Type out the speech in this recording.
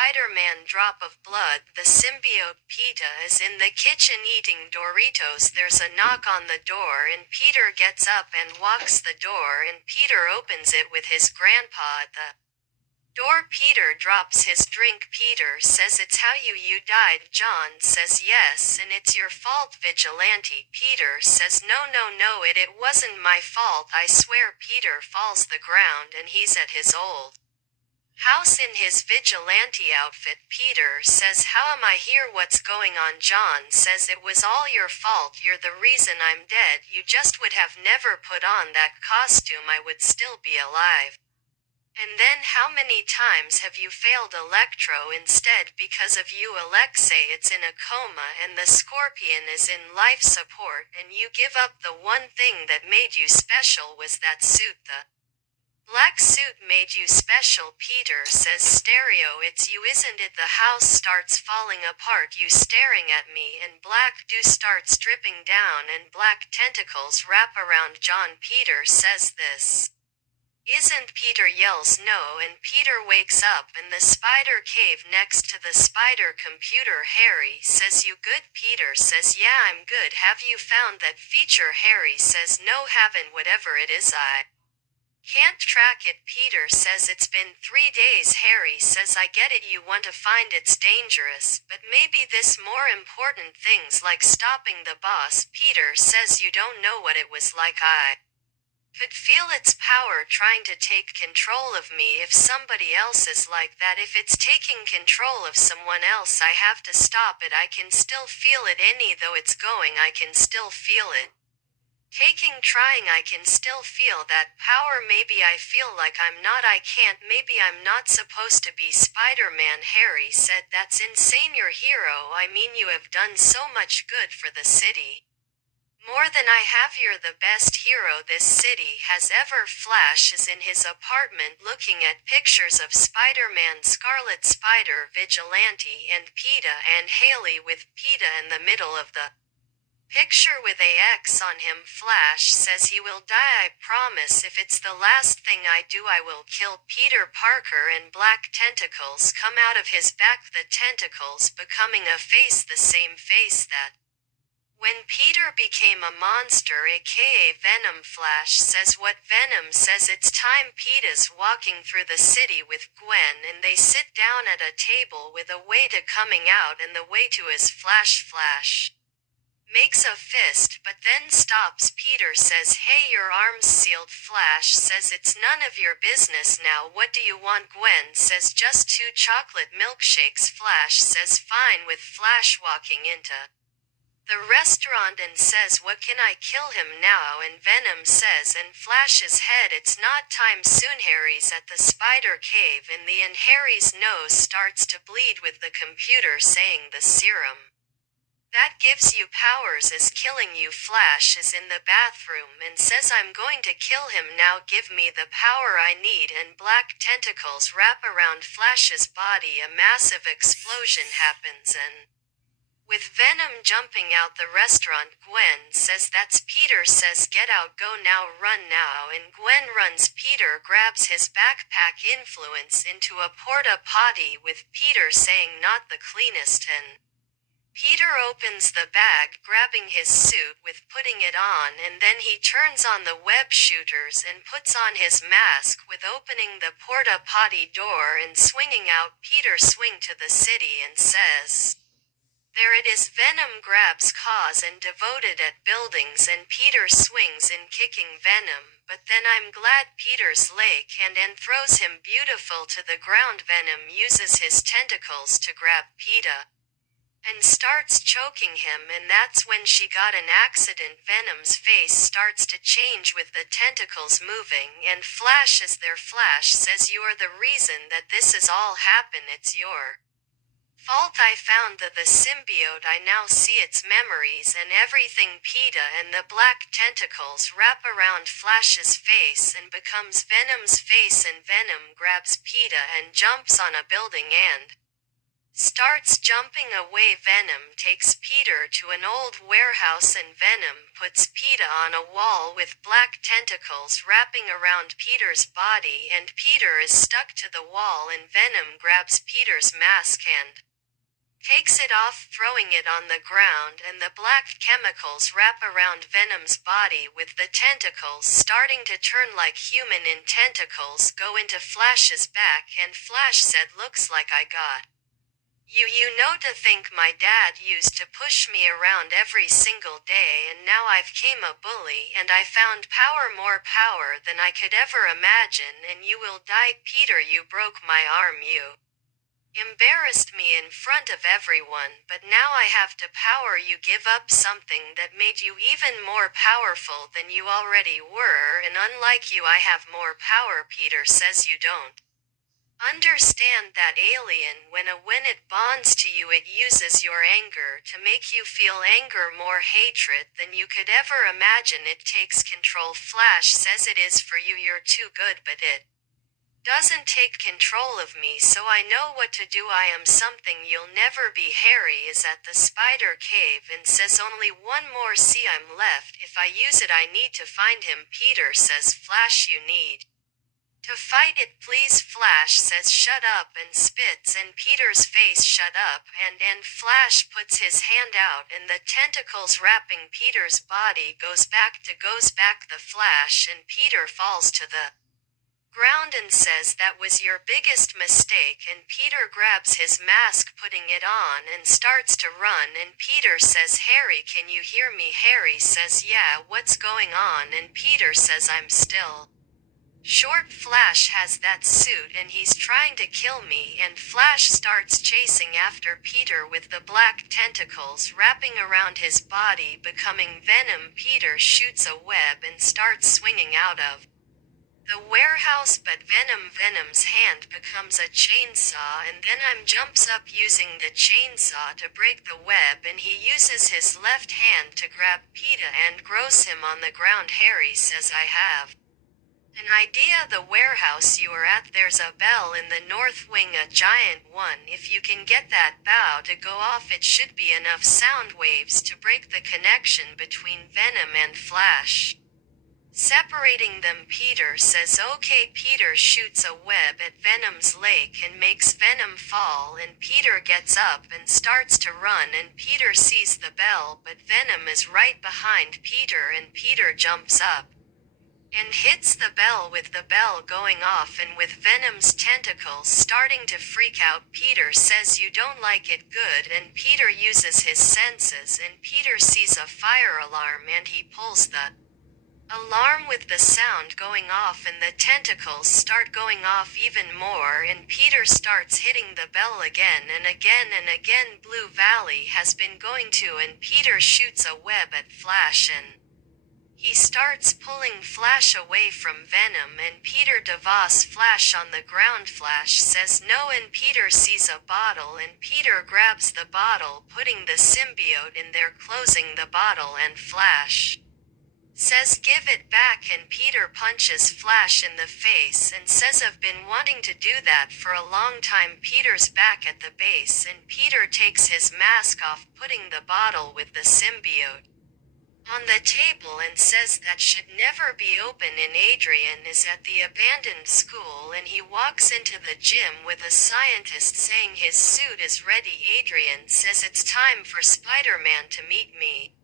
Spider-Man drop of blood. The symbiote Peter is in the kitchen eating Doritos. There's a knock on the door and Peter gets up and walks the door and Peter opens it with his grandpa at the door. Peter drops his drink. Peter says it's how you died. John says yes and it's your fault. Vigilante. Peter says no it wasn't my fault I swear. Peter falls the ground and he's at his old house in his vigilante outfit. Peter says how am I here, what's going on? John says it was all your fault, you're the reason I'm dead, you just would have never put on that costume, I would still be alive. And then how many times have you failed Electro instead because of you? Alexei it's in a coma and the Scorpion is in life support and you give up the one thing that made you special was that suit. The black suit made you special. Peter says stereo it's you isn't it? The house starts falling apart, you staring at me and black dew starts dripping down and black tentacles wrap around John. Peter says this isn't. Peter yells no and Peter wakes up in the spider cave next to the spider computer. Harry says you good? Peter says yeah I'm good. Have you found that feature? Harry says no haven't. Whatever it is I can't track it. Peter says it's been 3 days. Harry says I get it, you want to find it's dangerous, but maybe this more important things like stopping the boss. Peter says you don't know what it was like. I could feel its power trying to take control of me. If somebody else is like that, if it's taking control of someone else, I have to stop it. I can still feel it, any though it's going, I can still feel it trying, I can still feel that power. Maybe I feel like I'm not, I can't, maybe I'm not supposed to be Spider-Man. Harry said that's insane, your hero, I mean you have done so much good for the city. More than I have, you're the best hero this city has ever. Flash is in his apartment looking at pictures of Spider-Man, Scarlet Spider, Vigilante and Peter and Haley with Peter in the middle of the picture with a X on him. Flash says he will die, I promise, if it's the last thing I do I will kill Peter Parker, and black tentacles come out of his back, the tentacles becoming a face, the same face that when Peter became a monster, aka Venom. Flash says what? Venom says it's time. Peter's walking through the city with Gwen and they sit down at a table with a way to coming out and the way to is Flash. Flash makes a fist but then stops. Peter says hey, your arm's sealed. Flash says it's none of your business now, what do you want? Gwen says just 2 chocolate milkshakes. Flash says fine, with Flash walking into the restaurant and says what can I kill him now? And Venom says in Flash's head it's not time soon. Harry's at the spider cave and Harry's nose starts to bleed with the computer saying the serum that gives you powers is killing you. Flash is in the bathroom and says I'm going to kill him now, give me the power I need, and black tentacles wrap around Flash's body. A massive explosion happens and with Venom jumping out the restaurant, Gwen says that's Peter says get out, go now, run now, and Gwen runs. Peter grabs his backpack influence into a porta potty with Peter saying not the cleanest, and Peter opens the bag grabbing his suit with putting it on and then he turns on the web shooters and puts on his mask with opening the porta potty door and swinging out. Peter swing to the city and says there it is. Venom grabs Cause and Devoted at buildings and Peter swings in kicking Venom, but then I'm glad Peter's leg and throws him beautiful to the ground. Venom uses his tentacles to grab Peter and starts choking him, and that's when she got an accident. Venom's face starts to change with the tentacles moving and Flash is there. Flash says you are the reason that this is all happen, it's your fault. I found the symbiote, I now see its memories and everything. Peter and the black tentacles wrap around Flash's face and becomes Venom's face and Venom grabs Peter and jumps on a building and starts jumping away. Venom takes Peter to an old warehouse and Venom puts Peter on a wall with black tentacles wrapping around Peter's body and Peter is stuck to the wall and Venom grabs Peter's mask and takes it off, throwing it on the ground, and the black chemicals wrap around Venom's body with the tentacles starting to turn like human and tentacles go into Flash's back and Flash said, "Looks like I got you know to think my dad used to push me around every single day and now I've came a bully and I found power, more power than I could ever imagine, and you will die Peter, you broke my arm, you embarrassed me in front of everyone, but now I have to power you, give up something that made you even more powerful than you already were, and unlike you I have more power." Peter says, "You don't understand that, alien. When it bonds to you it uses your anger to make you feel anger, more hatred than you could ever imagine. It takes control." Flash says, "It is for you, you're too good, but it doesn't take control of me, so I know what to do. I am something you'll never be." Harry is at the spider cave and says, "Only one more I'm left. If I use it I need to find him." Peter says, "Flash, you need to fight it, please." Flash says, "Shut up," and spits in Peter's face, "Shut up," and Flash puts his hand out and the tentacles wrapping Peter's body goes back. The Flash and Peter falls to the ground and says, "That was your biggest mistake," and Peter grabs his mask, putting it on and starts to run, and Peter says, "Harry, can you hear me?" Harry says, "Yeah, what's going on?" and Peter says, "I'm still short. Flash has that suit and he's trying to kill me," and Flash starts chasing after Peter with the black tentacles wrapping around his body becoming Venom. Peter shoots a web and starts swinging out of the warehouse, but Venom's hand becomes a chainsaw and Venom jumps up using the chainsaw to break the web, and he uses his left hand to grab Peter and gross him on the ground. Harry says, "I have an idea. The warehouse you are at, there's a bell in the north wing, a giant one. If you can get that bow to go off it should be enough sound waves to break the connection between Venom and Flash, separating them." Peter says, "Okay." Peter shoots a web at Venom's lake and makes Venom fall, and Peter gets up and starts to run, and Peter sees the bell, but Venom is right behind Peter, and Peter jumps up and hits the bell with the bell going off and with Venom's tentacles starting to freak out. Peter says, "You don't like it, good," and Peter uses his senses and Peter sees a fire alarm and he pulls the alarm with the sound going off and the tentacles start going off even more, and Peter starts hitting the bell again and again and again. Blue Valley has been going to, and Peter shoots a web at Flash and he starts pulling Flash away from Venom, and Peter DeVos Flash on the ground. Flash says no, and Peter sees a bottle and Peter grabs the bottle, putting the symbiote in there, closing the bottle, and Flash says, "Give it back," and Peter punches Flash in the face and says, "I've been wanting to do that for a long time." Peter's back at the base and Peter takes his mask off, putting the bottle with the symbiote on the table and says that should never be open, and Adrian is at the abandoned school and he walks into the gym with a scientist saying his suit is ready. Adrian says, "It's time for Spider-Man to meet me."